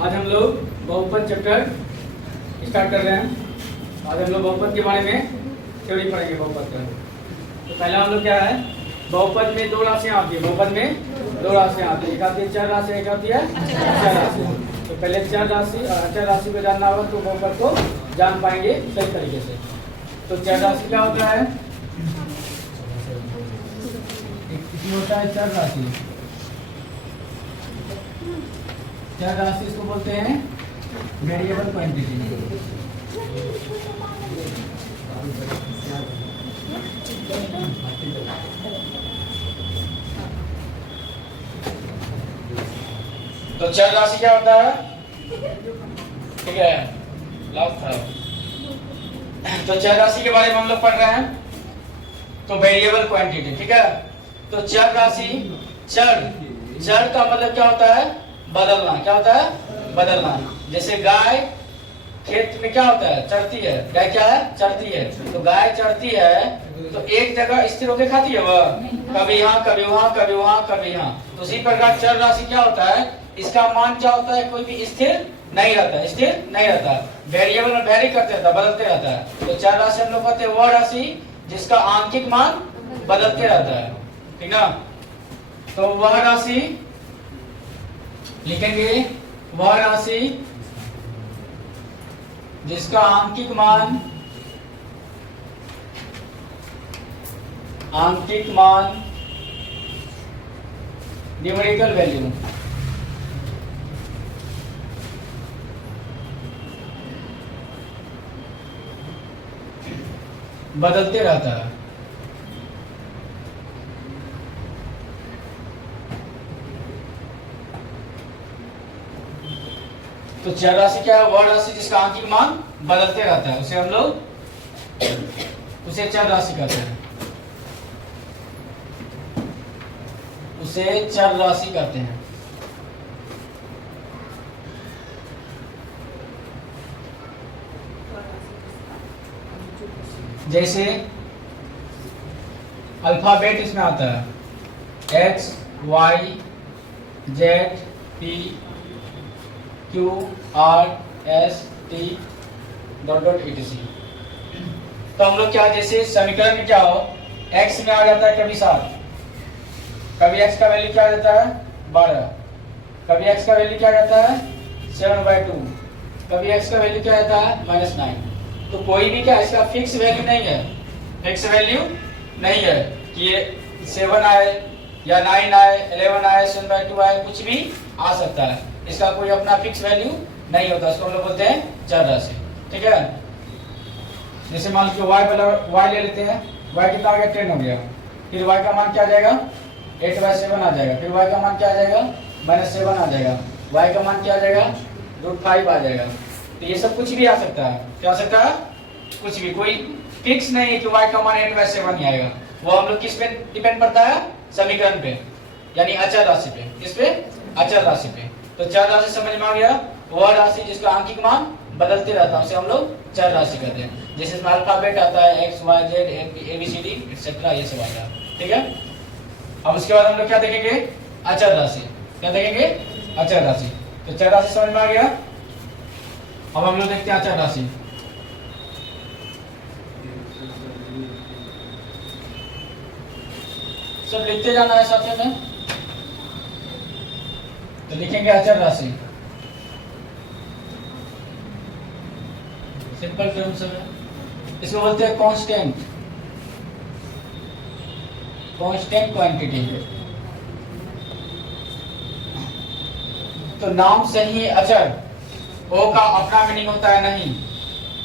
आज हम लोग बहुपद चैप्टर स्टार्ट कर रहे हैं। आज हम लोग बहुपद के बारे में थ्योरी पढ़ेंगे बहुपद का। तो पहला हम लोग क्या है, बहुपद में दो राशियां आती है। बहुपद में दो राशियां आती है, एक आती है चर राशि, एक आती है अचर राशि। तो पहले चर राशि और अचर राशि को जानना होगा तो बहुपद को जान पाएंगे सही तरीके से। तो चर राशि क्या होता है, एक होता है चर राशि। चर राशि इसको बोलते हैं वेरिएबल क्वांटिटी। तो चर राशि क्या होता है, ठीक है, लास्ट था। तो चर राशि के बारे में हम लोग पढ़ रहे हैं। तो वेरिएबल क्वांटिटी, ठीक है। तो चर राशि, चर का मतलब क्या होता है, बदलना। क्या होता है, बदलना। जैसे गाय खेत में क्या होता है, चरती है। गाय क्या है, चरती है। तो गाय चरती है तो एक जगह स्थिर होकर खाती है वह, कभी यहाँ कभी वहाँ, कभी वहाँ कभी यहाँ। तो उसी प्रकार चर राशि क्या होता है, इसका मान क्या होता है, कोई भी स्थिर नहीं रहता है, स्थिर नहीं रहता। वेरिएबल में वेरी करते रहता, बदलते रहता है। तो चर राशि हम लोग कहते हैं वह राशि जिसका आंशिक मान बदलते रहता है, ठीक ना। तो वह राशि लिखेंगे, वह राशि जिसका आंशिक मान न्यूमेरिकल वैल्यू बदलते रहता है। तो चर राशि क्या है, वह राशि जिसका आंशिक मान बदलते रहता है, उसे हम लोग उसे चर राशि कहते हैं, उसे चर राशि कहते हैं। जैसे अल्फाबेट इसमें आता है X Y Z P Q R S T dot dot etc। तो हम लोग क्या, जैसे समीकरण में क्या हो, x में आ जाता है कभी 7, कभी x का वैल्यू क्या आ जाता है 12, कभी x का वैल्यू क्या आ जाता है 7/2, कभी x का वैल्यू क्या आ जाता है -9। तो कोई भी क्या इसका फिक्स वैल्यू नहीं है, फिक्स वैल्यू नहीं है कि ये 7 आए या 9 आए, 11 आए, 7/2 आए, कुछ भी आ सकता है। इसका कोई अपना फिक्स वैल्यू नहीं होता, इसको हम लोग बोलते हैं चर राशि, ठीक है। जैसे मान लो y ले लेते हैं, y कितना हो गया 10 हो गया, फिर y का मान क्या आ जाएगा 8/7 आ जाएगा, फिर y का मान क्या आ जाएगा -7 आ जाएगा, y का मान क्या आ जाएगा √5 आ जाएगा। तो ये सब कुछ भी आ सकता है, क्या आ सकता है, कुछ भी, कोई फिक्स नहीं है कि y का मान 8/7 ही आएगा। वो हम लोग किस पे डिपेंड करता है, समीकरण पे, यानी अचर राशि पे। किस पे, अचर राशि पे। तो चर राशि समझ में आ गया, वह राशि जिसका आंशिक मान बदलते रहता है उसे हम लोग चर राशि कहते हैं। जैसे इसमें अल्फाबेट आता है X Y Z ABCD etcetera, ये सब आता है, ठीक है। अब उसके बाद हम लोग क्या देखेंगे, अचर राशि। क्या देखेंगे, अचर राशि। तो चर राशि समझ में आ गया। अब हम लोग देखते हैं अचर राशि। सब लिखते जाना है साथ में। तो लिखेंगे अचर राशि, सिंपल टर्म्स है, इसको बोलते हैं कांस्टेंट क्वांटिटी। तो नाम से ही अचर, ओ का अपना मीनिंग होता है नहीं,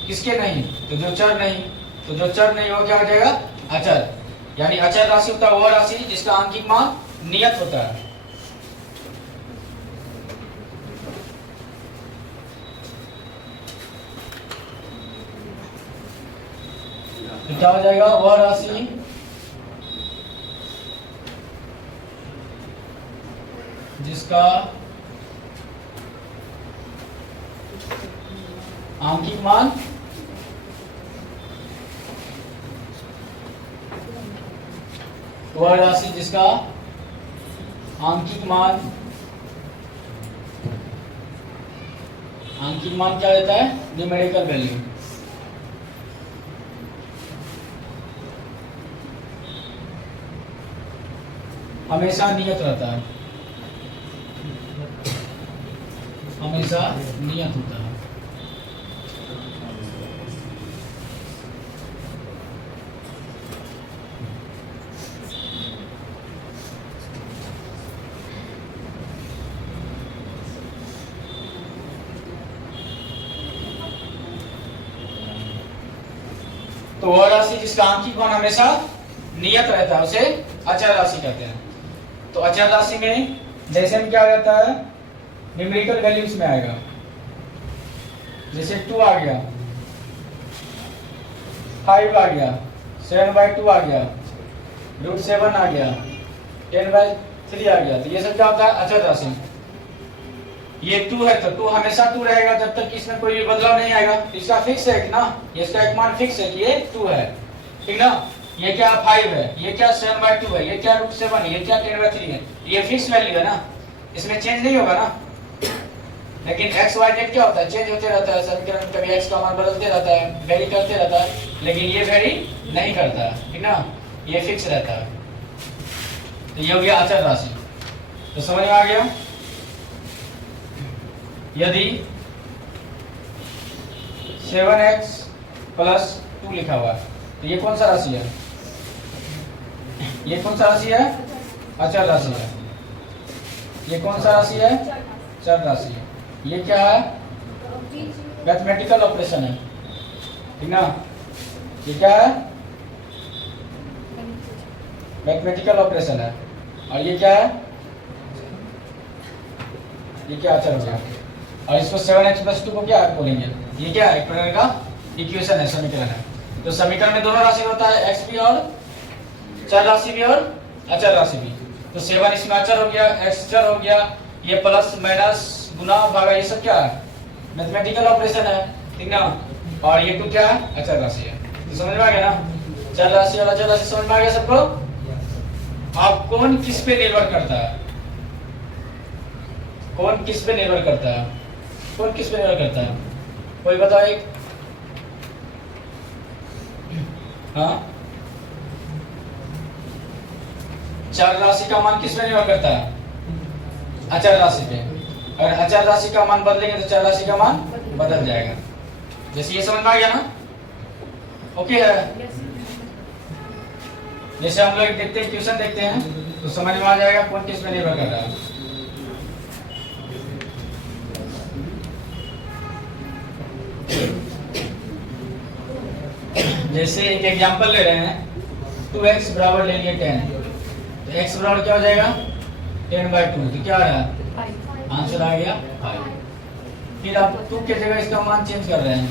किसके नहीं, तो जो चर नहीं, तो जो चर नहीं वो क्या हो जाएगा अचर। यानी अचर राशि होता है वह राशि जिसका आंशिक मान नियत होता है। तो क्या हो जाएगा, वह राशि जिसका आंशिक मान वह राशि जिसका आंशिक मान आंकिक मान क्या रहता है? Numerical value. हमेशा नियत रहता है, हमेशा नियत होता है। तो वह राशि जिसका आंकिक मान हमेशा नियत रहता है उसे अचर राशि कहते हैं। तो अचर राशि में जैसे में क्या रहता है? न्यूमेरिकल वैल्यूज में आएगा। जैसे 2 आ गया, 5 आ गया, 7/2 आ गया, √7 आ गया, 10/3 आ गया। तो ये सब क्या होता है? अचर राशि। ये 2 है तो 2 हमेशा 2 रहेगा जब तक इसमें कोई भी बदलाव नहीं आएगा। इसका फिक्स है कि ना, इसका एक मान फिक्स है कि ये 2 है, ठीक ना। ये क्या 5 है, ये क्या 7/2 है, ये क्या √7 है, ये क्या 10/3 है, ये फिक्स वैल्यू है ना, इसमें चेंज नहीं होगा ना। लेकिन x y z क्या होता है? चेंज होते रहता है समीकरण में, कभी x का मान बदलते रहता है, वेरी करते रहता है, लेकिन ये वेरी नहीं करता है, ठीक ना, ये फिक्स रहता है। तो ये हो गया अचर राशि। तो समझ में आ गया? यदि 7x + 2 लिखा हुआ है तो ये कौन सा राशि है? ये कौन सा राशि है? अचर राशि है। ये कौन सा राशि है? चर राशि है। ये क्या है? मैथमेटिकल ऑपरेशन है, ठीक ना। ये क्या है? मैथमेटिकल ऑपरेशन है। और ये क्या है? ये क्या अचर हो गया? और इसको 7x + 2 को क्या बोलेंगे? ये क्या है? एक प्रकार का इक्वेशन है, समीकरण है। तो समीकरण में दोनों राशि होता है, x भी और चर राशि भी और अचर राशि भी। तो 7 इसमें अचर हो गया, x चर हो गया, ये प्लस माइनस गुना भागा ये सब क्या है? मैथमेटिकल ऑपरेशन है, ठीक ना। और ये 2 क्या है? अचर राशि है। तो समझ में आ गया ना? चर राशि और अचर राशि समझ में आ गया सबको? अब कौन किस पे निर्भर करता है? कौन किस पे निर्भर करता है? कौन किस पे निर्भर करता है? कोई बताओ एक। हाँ, चर राशि का मान किस पे निर्भर करता है? अचर राशि पे। अगर अचर राशि का मान बदलेंगे तो चर राशि का मान बदल जाएगा। जैसे ये समझ में आ गया ना? ओके है। जैसे हम लोग देखते हैं, क्वेश्चन देखते हैं तो समझ में आ जाएगा कौन किस पे निर्भर कर रहा है। जैसे एक एग्जांपल ले रहे हैं, 2x बराबर ले लिए 10, तो x बराबर क्या हो जाएगा? 10/2। तो क्या आ रहा है? आंसर आ गया 5। फिर आप 2 की जगह इसका मान चेंज कर रहे हैं,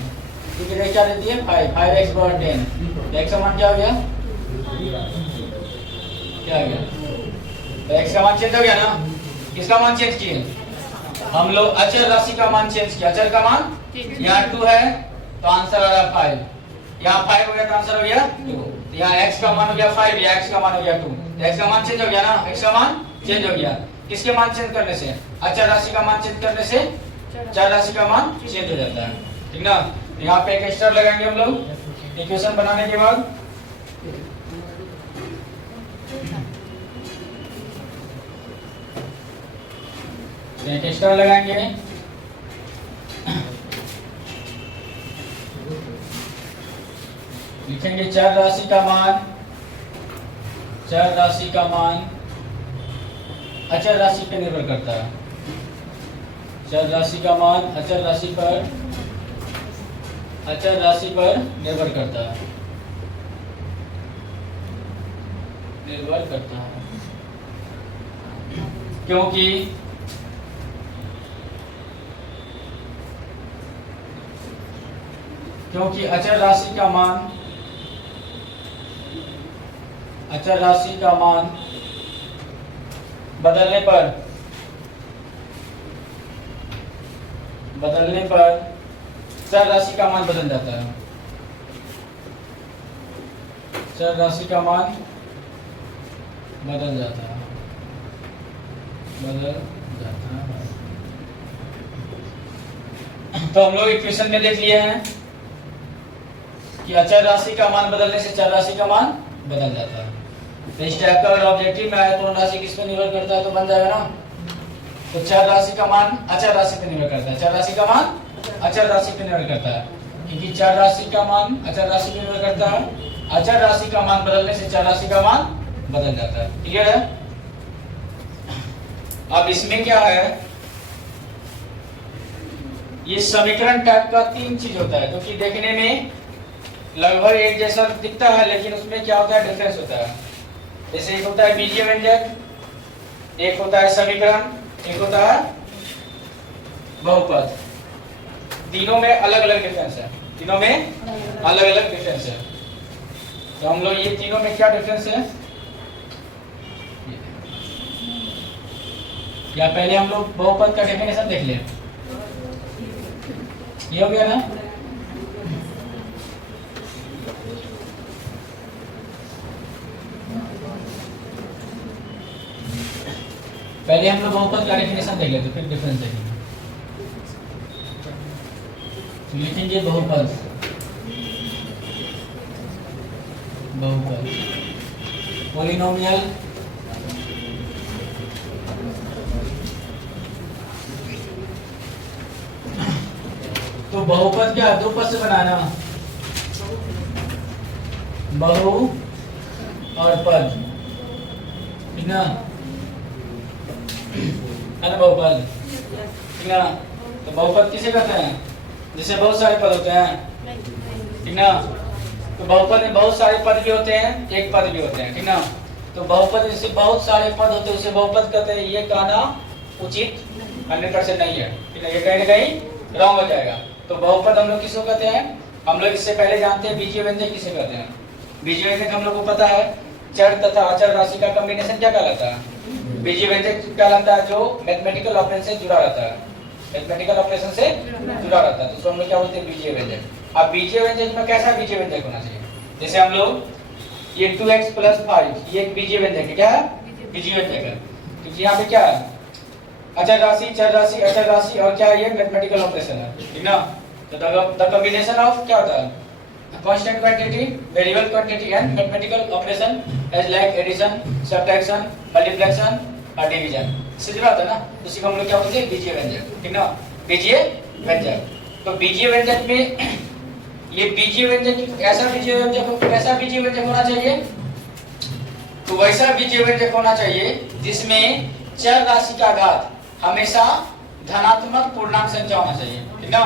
2 की जगह क्या देती है? 5x बराबर 10। तो x का मान क्या हो गया? क्या आ गया? तो x का मान चेंज हो गया ना। किसका मान चेंज किए? हम लोग अचर राशि का मान चेंज किया। अचर का मान यहाँ 2 है तो आंसर आ रहा 5, यहाँ 5 हो गया तो आंसर हो गया 2। तो यहाँ x का मान हो गया 5, यहाँ x का मान हो गया 2। तो x का मान चेंज हो गया ना, x का मान चेंज हो गया। किसके मान चेंज करने से? अचर राशि का मान चेंज करने से चर राशि का मान चेंज हो जाता है, ठीक ना। यहाँ पे एक स्टार लगाएंगे हम लोग इक्वेशन बनाने के बाद। एक स्टार लगाएंगे, लिखेंगे चर राशि का मान, चर राशि का मान अचर राशि पर निर्भर करता है। चर राशि का मान अचर राशि पर, अचर राशि पर निर्भर करता है, निर्भर करता है। क्योंकि अचर राशि का मान, अचर राशि का मान बदलने पर चर राशि का मान बदल जाता है। चर राशि का मान बदल जाता है, बदल जाता है। तो हम लोग इक्वेशन में देख लिए हैं कि अचर राशि का मान बदलने से चर राशि का मान बदल जाता है। तो इस टाइप का अगर ऑब्जेक्टिव में आया कौन राशि किस पे निर्भर करता है तो बन जाएगा ना। तो चर राशि का मान अचर राशि पे निर्भर करता है, चर राशि का मान अचर राशि पे निर्भर करता है, क्योंकि चर राशि का मान अचर राशि पे निर्भर करता है। अचर राशि का मान बदलने से चर राशि का मान बदल जाता है। क्लियर है? अब इसमें क्या है, ये समीकरण टाइप का 3 चीज होता है, क्योंकि देखने में लगभग एक जैसा दिखता है, लेकिन उसमें क्या होता है, डिफरेंस होता है। जैसे एक होता है बीजीय व्यंजक, एक होता है समीकरण, एक होता है बहुपद। तीनों में अलग अलग डिफरेंस है, तीनों में अलग अलग डिफरेंस है। तो हम लोग ये तीनों में क्या डिफरेंस है, या पहले हम लोग बहुपद का डेफिनेशन देख लें। ये हो गया ना। पहले हम लोग बहुपद का डेफिनेशन देख लेते, फिर डिफरेंस देखेंगे। तो लिखेंगे बहुपद, बहुपद पॉलिनोमियल तो बहुपद क्या, दो पद से बनाना, बहु और पद, ठीक ना, है ना बहुपद, ठीक ना। तो बहुपद किसे कहते हैं, जिसे बहुत सारे पद होते हैं, ठीक ना। तो बहुपद में बहुत सारे पद भी होते हैं, एक पद भी होते हैं, ठीक ना। तो बहुपद जिसे बहुत सारे पद होते हैं उसे बहुपद कहते हैं। ये कहना उचित 100% नहीं है, ठीक है, ये कहीं ना कहीं रॉन्ग हो जाएगा। तो बहुपद हम लोग किसको कहते हैं, हम लोग इससे पहले जानते हैं बीजीय व्यंजक किसे कहते हैं। बीजीय व्यंजक हम लोग को पता है, चर तथा अचर राशि का कॉम्बिनेशन क्या कहलाता है, बीजीय व्यंजक कहलाता है, जो मैथमेटिकल ऑपरेशन से जुड़ा रहता है, मैथमेटिकल ऑपरेशन से जुड़ा रहता है। तो उसको हम लोग क्या बोलते हैं, बीजीय व्यंजक। अब बीजीय व्यंजक में कैसा बीजीय व्यंजक होना चाहिए, जैसे हम लोग ये 2x + 5 ये एक बीजीय व्यंजक है, क्या है, बीजीय व्यंजक है। क्योंकि यहाँ पे क्या है, अचर राशि, चर राशि, अचर राशि, और क्या ये मैथमेटिकल ऑपरेशन है, ठीक ना। तो द कॉम्बिनेशन ऑफ क्या होता है, constant quantity, variable quantity and mathematical operation as like addition, subtraction, multiplication और डिवीजन, इससे जुड़ा होता है ना। उसी को हम लोग क्या बोलते हैं, बीजीय व्यंजक, ठीक ना, बीजीय व्यंजक। तो बीजीय व्यंजक में ये बीजीय व्यंजक ऐसा बीजीय व्यंजक, कैसा बीजीय व्यंजक होना चाहिए, तो वैसा बीजीय व्यंजक होना चाहिए जिसमें चर राशि का घात हमेशा धनात्मक पूर्णांक संख्या होना चाहिए, ठीक ना।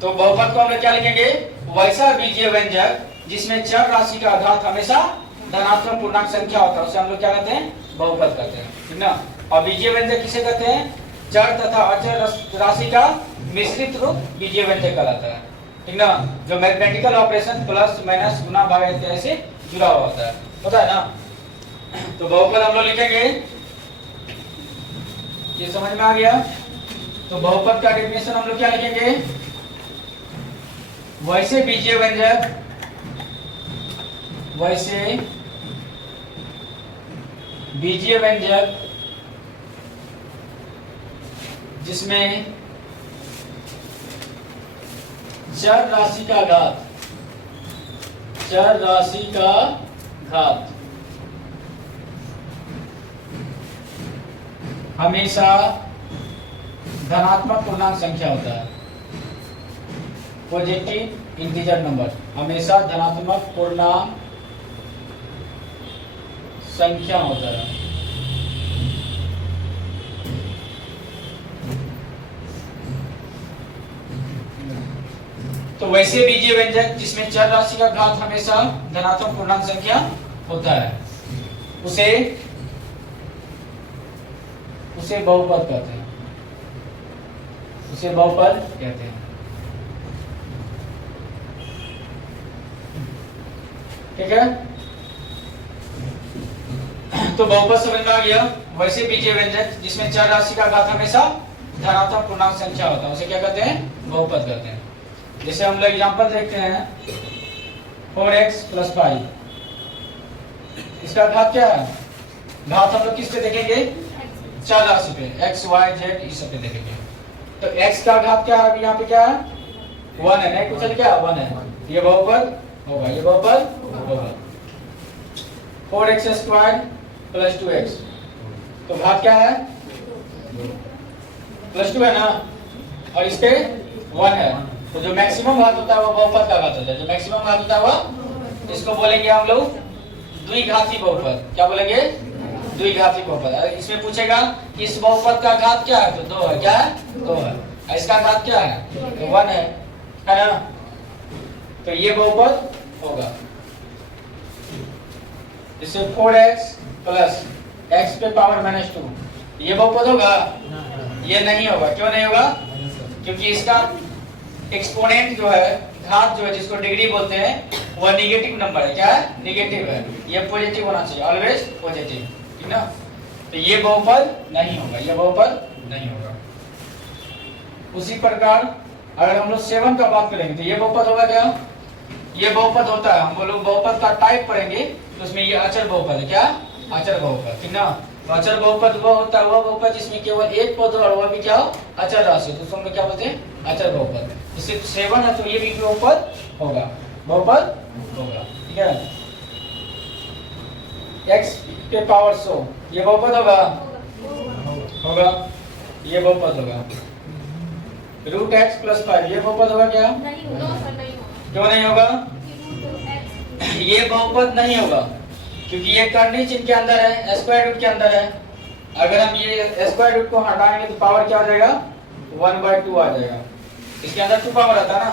तो बहुपद को हम लोग क्या लिखेंगे, वैसा बीजीय व्यंजक जिसमें चर राशि का घात हमेशा धनात्मक पूर्णांक संख्या होता है, उसे हम लोग क्या कहते हैं, बहुपद कहते हैं, ठीक ना। और बीजीय व्यंजक किसे कहते हैं, चर तथा अचर राशि का मिश्रित रूप बीजीय व्यंजक कहलाता है, ठीक ना, जो मैथमेटिकल ऑपरेशन प्लस माइनस गुना भाग इत्यादि से जुड़ा हुआ होता है, पता है ना। तो बहुपद हम लोग लिखेंगे, ये समझ में आ गया। तो बहुपद का डेफिनेशन हम लोग क्या लिखेंगे, वैसे बीजीय व्यंजक, वैसे बीजीय व्यंजक जिसमें चर राशि का घात, चर राशि का घात हमेशा धनात्मक पूर्णांक संख्या होता है, पॉजिटिव इंटीजर नंबर, हमेशा धनात्मक पूर्णांक संख्या होता है। तो वैसे बीजीय व्यंजक जिसमें चर राशि का घात हमेशा धनात्मक पूर्णांक संख्या होता है, उसे बहुपद कहते हैं, उसे बहुपद कहते हैं, ठीक है। तो बहुपद समझ में आ गया, वैसे बीजीय व्यंजक जिसमें चर राशि का घात हमेशा धनात्मक पूर्णांक संख्या होता है, उसे क्या कहते हैं, बहुपद कहते हैं। जैसे हम लोग एग्जांपल देखते हैं, 4x + 5, इसका घात क्या है, घात हम लोग किस पे देखेंगे, चर राशि पे, x y z इस सब पे देखेंगे, तो x का घात क्या है? अभी यहाँ पे क्या है? 1 है, नहीं कुछ क्या 1 है, ये बहुपद होगा, ये बहुपद होगा। 4x स्क्वायर प्लस 2x, तो घात क्या है? प्लस 2 है ना, और इस पे 1 है, तो जो मैक्सिमम घात होता है वो बहुपद का घात होता है। जो मैक्सिमम घात होता है वो, इसको बोलेंगे हम लोग द्विघाती बहुपद। क्या बोलेंगे? द्विघाती बहुपद। इसमें पूछेगा इस बहुपद का घात क्या है, तो 2 है। क्या है? 2 है। इसका घात क्या है? तो 1 है ना, तो ये बहुपद होगा। इससे 4x प्लस x पे पावर माइनस 2, ये बहुपद होगा? ये नहीं होगा। क्यों नहीं होगा? क्योंकि इसका एक्सपोनेंट जो है, घात जो है, जिसको डिग्री बोलते हैं, वह नेगेटिव नंबर है। क्या है? नेगेटिव है। ये पॉजिटिव होना चाहिए, ऑलवेज पॉजिटिव, ठीक ना। तो ये बहुपद नहीं होगा, ये बहुपद नहीं होगा। उसी प्रकार अगर हम लोग 7 का बात करेंगे तो ये बहुपद होगा क्या? ये बहुपद होता है, हम लोग बहुपद का टाइप पढ़ेंगे तो उसमें ये अचर बहुपद है। क्या? अचर बहुपद, ठीक ना। तो अचर बहुपद वो होता है, वह बहुपद जिसमें केवल एक पद और वह भी क्या हो? अचर राशि, तो उसको हम लोग क्या बोलते हैं? अचर बहुपद। जैसे 7 है तो ये भी बहुपद होगा, बहुपद होगा, ठीक है। x के पावर 100, ये बहुपद होगा? होगा, ये बहुपद होगा। रूट x प्लस 5, ये बहुपद होगा क्या? क्यों नहीं होगा? ये बहुपद नहीं होगा क्योंकि ये करनी चिन्ह के अंदर है, स्क्वायर रूट के अंदर है। अगर हम ये स्क्वायर रूट को हटाएंगे तो पावर क्या हो जाएगा? 1/2 आ जाएगा। इसके अंदर 2 पावर आता है ना,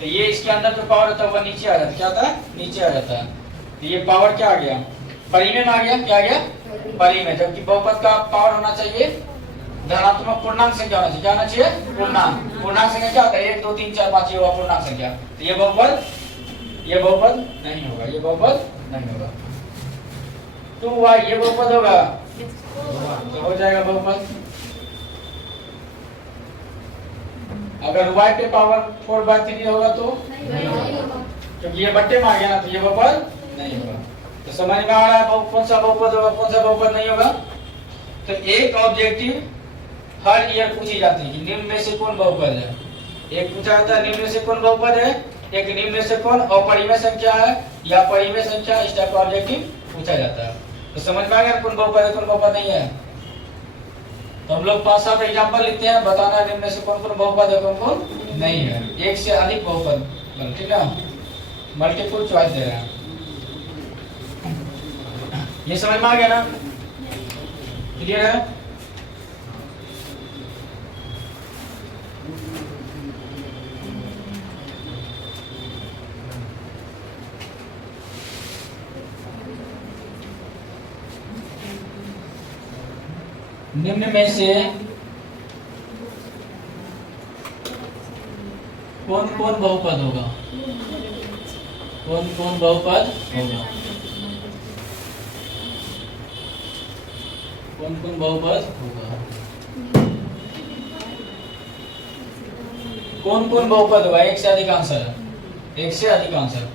तो ये इसके अंदर जो पावर होता है वो नीचे आ जाता है। क्या आता है? नीचे आ जाता है। तो ये पावर क्या आ गया? परिमेय में आ गया। क्या आ गया? परिमेय। जबकि बहुपद का पावर होना चाहिए धनात्मक पूर्णांक संख्या होना चाहिए। क्या होना चाहिए? पूर्णांक। पूर्णांक संख्या क्या होता है? 1 2 3 4 5 ये हुआ पूर्णांक संख्या। तो ये बहुपद नहीं होगा, ये बहुपद नहीं होगा। 2y ये बहुपद होगा, तो हो जाएगा बहुपद। अगर y पे पावर 4/3 होगा तो क्योंकि ये बट्टे में आ गया ना, तो ये बहुपद नहीं होगा। तो समझ में आ रहा है कौन सा बहुपद होगा, कौन सा बहुपद नहीं होगा। तो एक ऑब्जेक्टिव हर ईयर पूछी जाती है कि निम्न में से कौन बहुपद है। एक पूछा जाता है निम्न में से कौन बहुपद है, एक निम्न में से कौन अपरिमेय संख्या है या परिमेय संख्या, इस टाइप का ऑब्जेक्टिव पूछा जाता है। तो समझ में आ गया कौन बहुपद है, कौन बहुपद नहीं है। तो हम लोग 5-7 एग्जांपल लिखते हैं, बताना है निम्न में से कौन कौन बहुपद है, कौन कौन नहीं है। एक से अधिक बहुपद, ठीक है, मल्टीपल चॉइस दे रहे हैं। ये समझ में आ गया ना, क्लियर है। निम्न में से कौन कौन बहुपद होगा, कौन कौन बहुपद होगा, कौन कौन बहुपद होगा, कौन कौन बहुपद होगा। एक से अधिक आंसर है, एक से अधिक आंसर।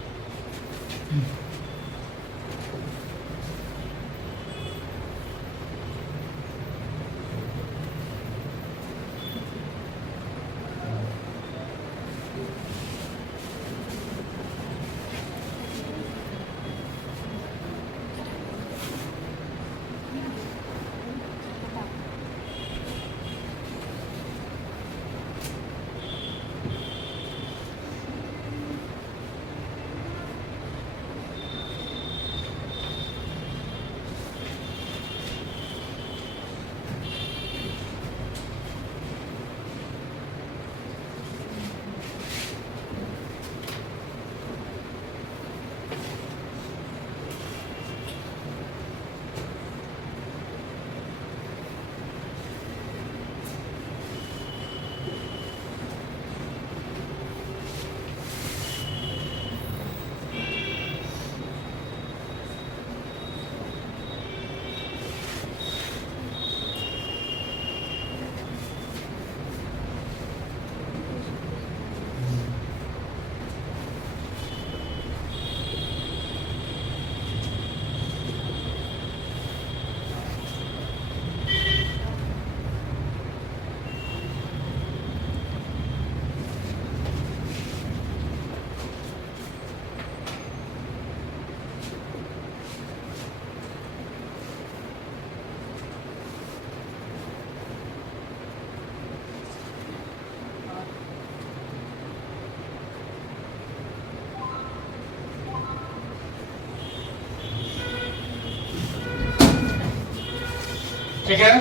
ठीक है,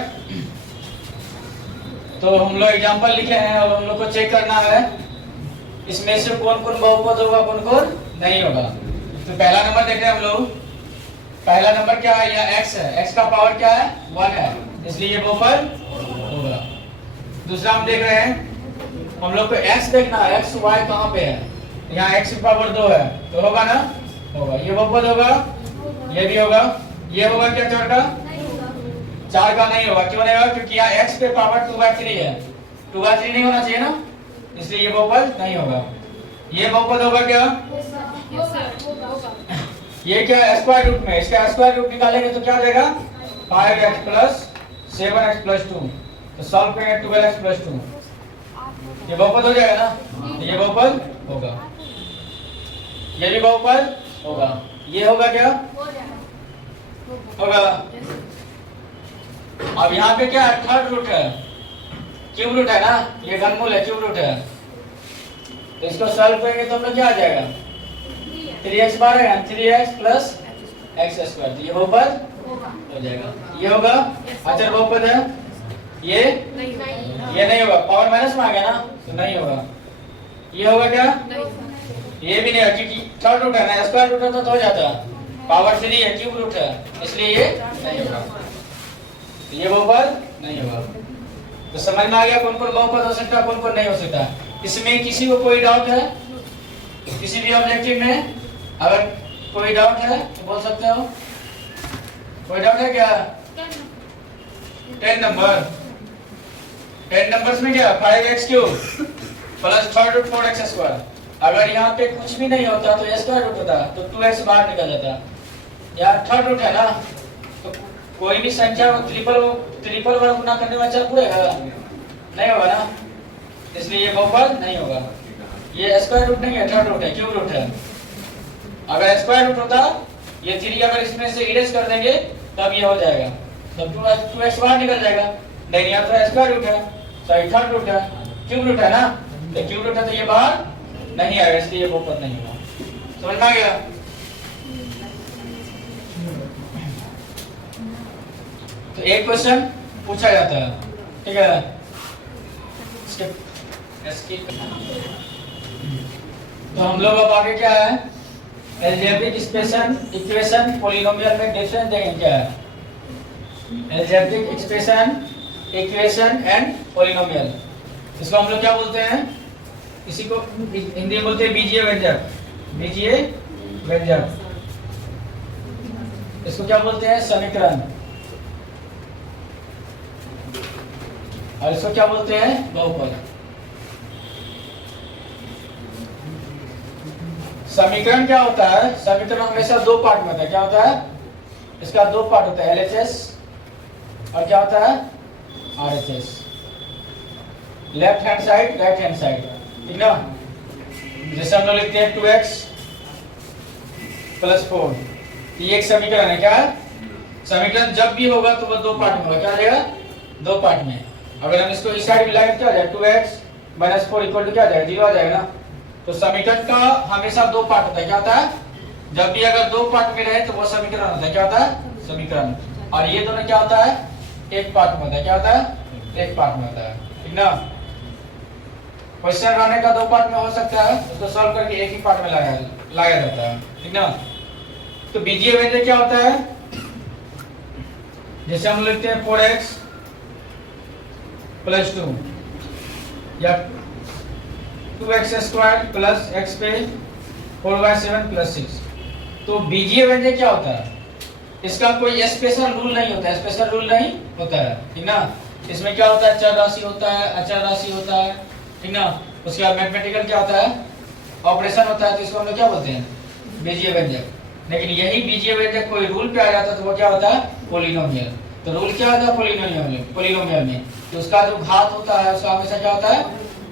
तो हम लोग एग्जांपल लिखे हैं और हम लोग को चेक करना है इसमें से कौन कौन बहुपद होगा कौन कौन नहीं होगा। तो पहला नंबर देख रहे हैं हम लोग, पहला नंबर क्या है, यह x है, x का पावर क्या है 1 है, इसलिए ये बहुपद होगा। दूसरा हम देख रहे हैं, हम लोग को x देखना है, x y कहाँ पे है, यहाँ x की पावर 2 है तो होगा ना, होगा, ये बहुपद होगा, ये भी होगा, ये होगा क्या 4 का, 4 का नहीं होगा, क्यों नहीं होगा, क्योंकि यहाँ x पे पावर 2/3 है, 2/3 नहीं होना चाहिए ना, इसलिए ये बहुपद नहीं होगा। ये बहुपद होगा क्या, ये क्या स्क्वायर रूट में, इसका स्क्वायर रूट निकालेंगे तो क्या हो जाएगा 5x प्लस 7x प्लस 2, तो सॉल्व करेंगे 12x प्लस 2, ये बहुपद हो जाएगा ना, ये बहुपद होगा, ये भी बहुपद होगा, ये होगा क्या होगा। अब यहाँ पे क्या है, थर्ड रूट है, क्यूब रूट है ना, ये घनमूल है, क्यूब रूट है, तो इसको सॉल्व करेंगे तो हमें क्या आ जाएगा 3x बार है, 3x प्लस x स्क्वायर, तो ये बहुपद हो जाएगा, ये होगा अचर बहुपद है, ये नहीं होगा, पावर माइनस में आ गया ना तो नहीं होगा, ये होगा क्या, ये भी नहीं होगा क्योंकि थर्ड रूट है ना, स्क्वायर रूट होता तो हो जाता, पावर 3 है, क्यूब रूट है, इसलिए ये नहीं होगा, ये बहुपद नहीं होगा। तो समझ में आ गया कौन कौन बहुपद हो सकता है कौन कौन नहीं हो सकता। इसमें किसी को कोई डाउट है, किसी भी ऑब्जेक्टिव में अगर कोई डाउट है तो बोल सकते हो, कोई डाउट है क्या, 10 नंबर, 10 नंबर्स में क्या 5x cube plus third root 4x square, अगर यहाँ पे कुछ भी नहीं होता तो स्क्वायर रूट होता तो 2x बाहर निकल जाता, यार थर्ड रूट है ना, तो कोई भी संख्या ट्रिपल वर्ग गुना करने में चल पूरेगा नहीं होगा ना, इसलिए ये बहुपद नहीं होगा, ये स्क्वायर रूट नहीं है, थर्ड रूट है, क्यूब रूट है, अगर स्क्वायर रूट होता ये 3 अगर इसमें से इरेज कर देंगे तब ये हो जाएगा, तब 2x बाहर निकल जाएगा, नहीं यहाँ तो स्क्वायर रूट है, सॉरी थर्ड रूट है, क्यूब रूट है ना, तो क्यूब रूट है तो ये बाहर नहीं आएगा, इसलिए ये बहुपद नहीं होगा। समझ में आ गया। तो एक क्वेश्चन पूछा जाता है, ठीक है, तो हम लोग अब आगे क्या है, अलजेब्रिक इक्वेशन पॉलिनोमियल में डिफरेंस देखेंगे क्या है, अलजेब्रिक इक्वेशन एंड पॉलिनोमियल, इसको हम लोग क्या बोलते हैं, इसी को हिंदी में बोलते हैं बीजीय व्यंजक, बीजीय व्यंजक, इसको क्या बोलते हैं समीकरण, और इसको क्या बोलते हैं बहुपद। समीकरण क्या होता है, समीकरण हमेशा 2 पार्ट में होता है, क्या होता है, इसका 2 पार्ट होता है, LHS और क्या होता है RHS, left hand side right hand side, ठीक ना, जैसे हम लोग लिखते हैं 2x प्लस 4, ये एक समीकरण है, क्या है समीकरण, जब भी होगा तो वो 2 पार्ट में होगा, क्या आ जाएगा 2 पार्ट में, अगर हम इसको इस साइड मिलाएंगे क्या आ जाएगा 2x - 4 इक्वल टू क्या आ जाएगा 0 आ जाएगा ना, तो समीकरण का हमेशा 2 पार्ट होता है, क्या होता है, जब भी अगर 2 पार्ट में रहे तो वो समीकरण होता है, क्या होता है समीकरण, और ये दोनों क्या होता है एक पार्ट में होता है, क्या होता है एक पार्ट में होता है, ठीक ना। क्वेश्चन रहने का 2 पार्ट में हो सकता है, उसको सॉल्व करके एक ही पार्ट में लाया जाता है, ठीक ना। तो बीजीय व्यंजक क्या होता है, जैसे हम लिखते हैं 4x प्लस 2 या 2x स्क्वायर प्लस x पे 4/7 प्लस 6, तो बीजीय व्यंजक क्या होता है, इसका कोई स्पेशल रूल नहीं होता है, स्पेशल रूल नहीं होता है, ठीक ना। इसमें क्या होता है चर राशि होता है, अचर राशि होता है, ठीक ना, उसके बाद मैथमेटिकल क्या होता है ऑपरेशन होता है, तो इसको हम लोग क्या बोलते हैं बीजीय व्यंजक। लेकिन यही बीजीय व्यंजक कोई रूल पे आ जाता है तो वो क्या होता है पॉलिनोमियल, तो रूल क्या होता है पॉलिनोमियल में, तो उसका जो घात होता है उसका हमेशा क्या होता है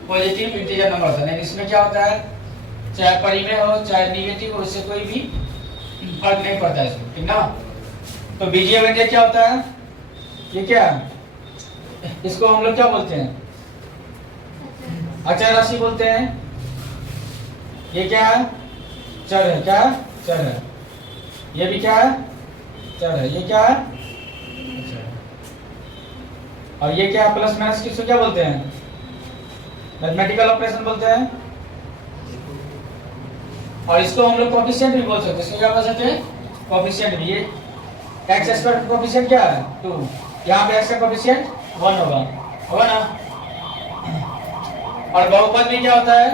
पॉजिटिव इंटीजर नंबर होता है, लेकिन इसमें क्या होता है चाहे परिमेय हो चाहे निगेटिव हो, इससे कोई भी फर्क नहीं पड़ता है इसमें, ठीक ना। तो बीजीय व्यंजक क्या होता है, ये क्या है, इसको हम लोग क्या बोलते हैं अचर राशि बोलते हैं, ये क्या है चर है, क्या है चर है, ये भी क्या है चर है, ये क्या है अच्छा है। और ये क्या प्लस माइनस किसको क्या बोलते हैं? मैथमेटिकल ऑपरेशन बोलते हैं। और इसको हम लोग कोएफिशिएंट भी बोल सकते हैं। इसको क्या बोल सकते हैं? कोएफिशिएंट भी। ये x स्क्वायर का कोएफिशिएंट क्या है? 2। यहाँ पे x का कोएफिशिएंट 1 होगा ना? और बहुपद में क्या होता है?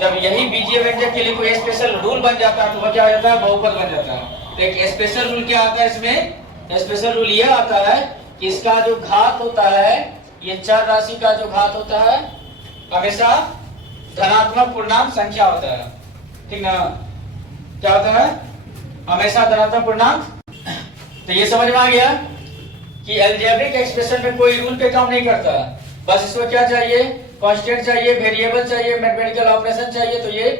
जब यही बीजीय व्यंजक के लिए कोई स्पेशल रूल बन जाता है तो वह क्या हो जाता है? बहुपद बन जाता है। तो एक स्पेशल रूल क्या आता है इसमें? स्पेशल रूल ये आता है कि इसका जो घात होता है, ये चर राशि का जो घात होता है हमेशा धनात्मक पूर्णांक संख्या होता है। ठीक ना? क्या होता है? हमेशा धनात्मक पूर्णांक। तो ये समझ में आ गया कि अलजेब्रिक एक्सप्रेशन में कोई रूल पे काम नहीं करता। बस इसको क्या चाहिए? कांस्टेंट चाहिए, वेरिएबल चाहिए, मैथमेटिकल ऑपरेशन चाहिए, तो ये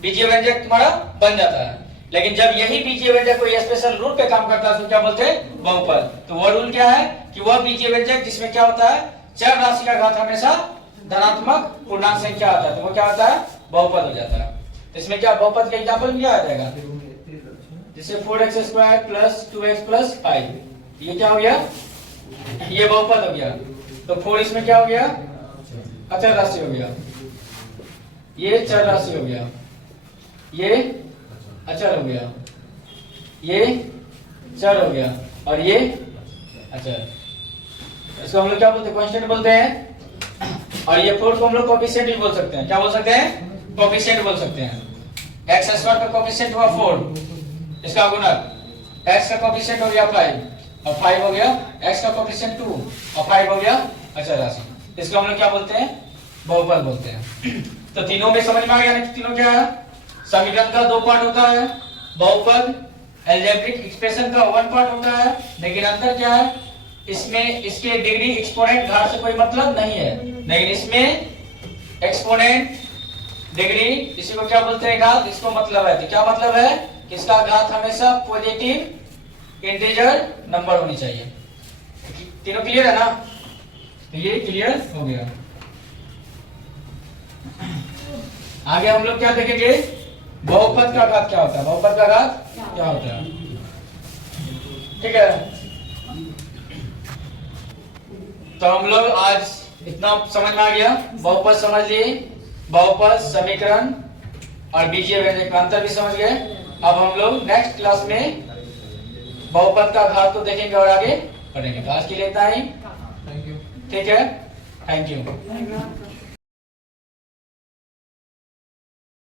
बीजीय व्यंजक तुम्हारा बन जाता है। लेकिन जब यही बीजीय व्यंजक कोई स्पेशल रूल पे काम करता है तो क्या बोलते हैं? बहुपद। तो वो रूल क्या है कि वह बीजीय व्यंजक जिसमें क्या होता है? चर राशि का घात हमेशा धनात्मक पूर्णांक संख्या आता है, तो वो क्या होता है? बहुपद हो जाता है। तो इसमें क्या बहुपद का एग्जांपल क्या आ जाएगा? जैसे 4x² प्लस 2x प्लस 5, ये क्या हो गया? ये बहुपद हो गया। तो 4 इसमें क्या हो गया? अचर राशि हो गया। ये चर राशि हो गया, ये अचर हो गया, ये चर हो गया, और ये अचर। इसको हम लोग क्या बोलते हैं? कांस्टेंट बोलते हैं। और ये 4 को हम लोग कोएफिशिएंट भी बोल सकते हैं। क्या बोल सकते हैं? कोएफिशिएंट बोल सकते हैं। x स्क्वायर का कोएफिशिएंट हुआ 4, इसका गुणक, x का कोएफिशिएंट हो गया 5 और 5 हो गया, x का कोएफिशिएंट 2 और 5 हो गया अचर राशि। इसको हम लोग क्या बोलते हैं? बहुपद बोलते हैं। तो तीनों में समझ में आ गया ना कि तीनों क्या है? समीकरण का 2 पार्ट होता है, बहुपद अलजेब्रिक एक्सप्रेशन का 1 पार्ट होता है। लेकिन अंतर क्या है? इसमें इसके डिग्री एक्सपोनेंट घात से कोई मतलब नहीं है, लेकिन इसमें एक्सपोनेंट डिग्री, इसी को क्या बोलते हैं? घात। इसको मतलब है, तो क्या मतलब है कि इसका घात हमेशा पॉजिटिव इंटीजर नंबर होनी चाहिए। तीनों क्लियर है ना? तो ये क्लियर हो गया। आगे हम लोग क्या देखेंगे? बहुपद का घात क्या होता है? बहुपद का घात क्या होता है? ठीक है, तो हम लोग आज इतना समझ में आ गया। बहुपद समझ लिए, बहुपद, समीकरण और बीजीय व्यंजक का अंतर भी समझ गए। अब हम लोग नेक्स्ट क्लास में बहुपद का घात को देखेंगे और आगे पढ़ेंगे। आज के लिए इतना ही। ठीक है, थैंक यू।